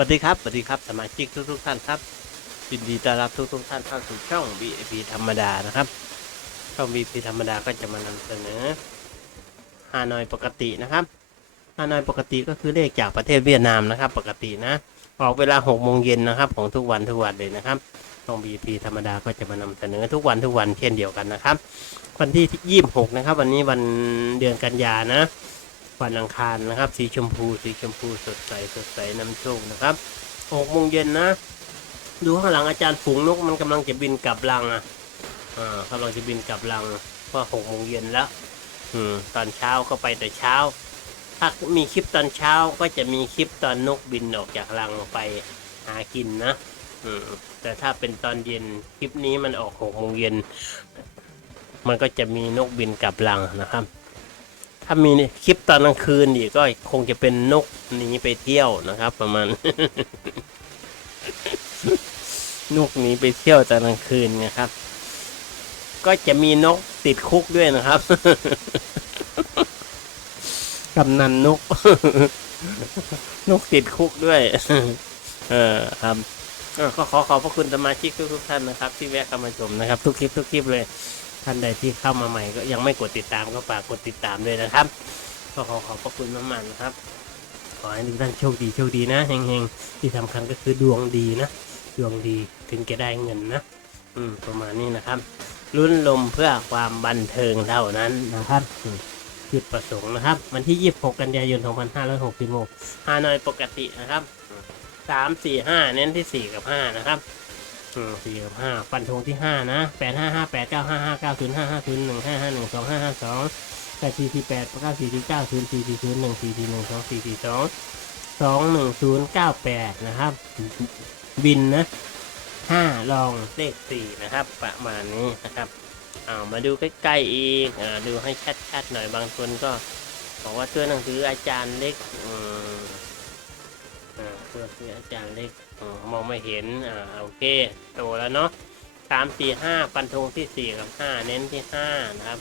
วัสดีครับสวัสดีครับสมาชิกทุกทุกท่านครับยินดีต้อนรับทุกทุกท่านเข้าสู่ช่อง VIP ธรรมดานะครับ ช่อง VIP ธรรมดาก็จะมานำเสนอฮานอยปกตินะครับฮานอยปกติก็คือเลขจากประเทศเวียดนามนะครับ ปกตินะออกเวลา6โมงเย็นนะครับของทุกวันทุกวันเลยนะครับช่อง VIP ธรรมดาก็จะมานำเสนอทุกวันทุกวันเช่นเดียวกันนะครับ วันที่ 26 นะครับ วันนี้วันเดือนกันยานะ วันอังคารนะครับ สีชมพู สีชมพูสดใสสดใสนำโชคนะครับหกโมงเย็นนะ ดูข้างหลังอาจารย์ฝูงนกมันกำลังจะบินกลับรังอะอ่ากำลังจะบินกลับรังเพราหกโมงเย็นแล้ว อืม ตอนเช้าก็ไปแต่เช้า ถ้ามีคลิปตอนเช้าก็จะมีคลิปตอนนกบินออกจากรังไปหากินนะอืมแต่ถ้าเป็นตอนเย็นคลิปนี้มันออกหกโมงเย็นมันก็จะมีนกบินกลับรังนะครับ ถ้ามีคลิปตอนกลางคืนอีกก็คงจะเป็นนกหนีไปเที่ยวนะครับ ประมาณ นกหนีไปเที่ยวตอนกลางคืนนะครับ ก็จะมีนกติดคุกด้วยนะครับกำนันนก นกติดคุกด้วย เออครับก็ขอขอบพระคุณสมาชิกทุกท่านนะครับ ที่แวะเข้ามาชมนะครับ ทุกคลิปทุกคลิปเลย ท่านใดที่เข้ามาใหม่ก็ยังไม่กดติดตามก็ฝากกดติดตามด้วยนะครับ ก็ขอขอบพระคุณมากๆนะครับ ขอให้ทุกท่านโชคดีโชคดีนะเฮงๆ ที่สำคัญก็คือดวงดีนะ ดวงดีถึงจะได้เงินนะ อืมประมาณนี้นะครับลุ้นลมเพื่อความบันเทิงเท่านั้นนะครับจุดประสงค์นะครับ วันที่ 26 กันยายน 2566ฮานอยปกตินะครับสามสี่ห้าเน้นที่สี่กับห้านะครับ อืมสี่กับห้าฟันธงที่ห้านะแปดห้าห้าแปดเก้าห้าห้าเก้าศูนย์ห้าห้าศูนย์หนึ่งห้าห้าหนึ่งสองห้าห้าสองแปดสี่สี่แปดเก้าสี่สี่เก้าศูนย์สี่สี่ศูนย์หนึ่งสี่สี่หนึ่งสองสี่สี่สองสองหนึ่งศูนย์เก้าแปดนะครับบินนะห้าลองเลขสี่นะครับ ประมาณนี้นะครับเอามาดูใกล้ๆอีกอ่าดูให้ชัดๆหน่อยบางคนก็บอกว่าตัวหนังสืออาจารย์เล็กอืม นังสือาจารย์เล็กมองไม่เห็น อ่าโอเค โตแล้วเนาะสามสี่ห้าฟันธงที่สี่กับห้าเน้นที่ห้านะครับ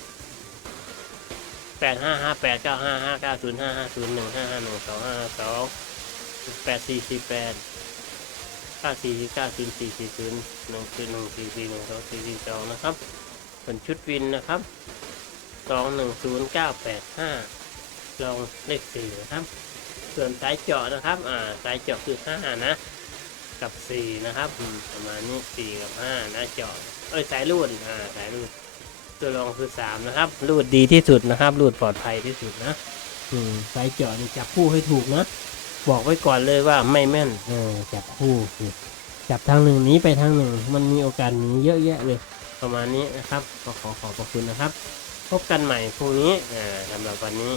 แปดห้าห้าแปดเก้าห้าห้าเก้าศูนย์ห้าห้าศูนย์หนึ่งห้าห้าหนึ่งสองห้าสองแปดสี่สี่แปดเก้าสี่สี่เก้าศูนย์สี่สี่ศูนย์หนึ่งศูนย์หนึ่งสี่สี่หนึ่งสองสี่สี่สองนะครับส่วนชุดวินนะครับสองหนึ่งศูนย์เก้าแปดห้าลองเลขสี่นะครับ ส่วนสายเจาะนะครับ อ่า สายเจาะคือห้านะ กับสี่นะครับประมาณนี้สี่กับห้านะเจาะ เอ้ย สายรูด อ่า สายรูด ตัวรองคือสามนะครับ รูดดีที่สุดนะครับ รูดปลอดภัยที่สุดนะ อืม สายเจาะนี่จับคู่ให้ถูกนะ บอกไว้ก่อนเลยว่าไม่แม่นเออจับคู่จับทางหนึ่งนี้ไปทางหนึ่ง มันมีโอกาสนีเยอะแยะเลย ประมาณนี้นะครับ ก็ขอขอบพระคุณนะครับ พบกันใหม่พรุ่งนี้อ่าสำหรับวันนี้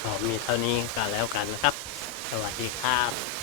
ขอมีเท่านี้ก็แล้วกันนะครับ สวัสดีครับ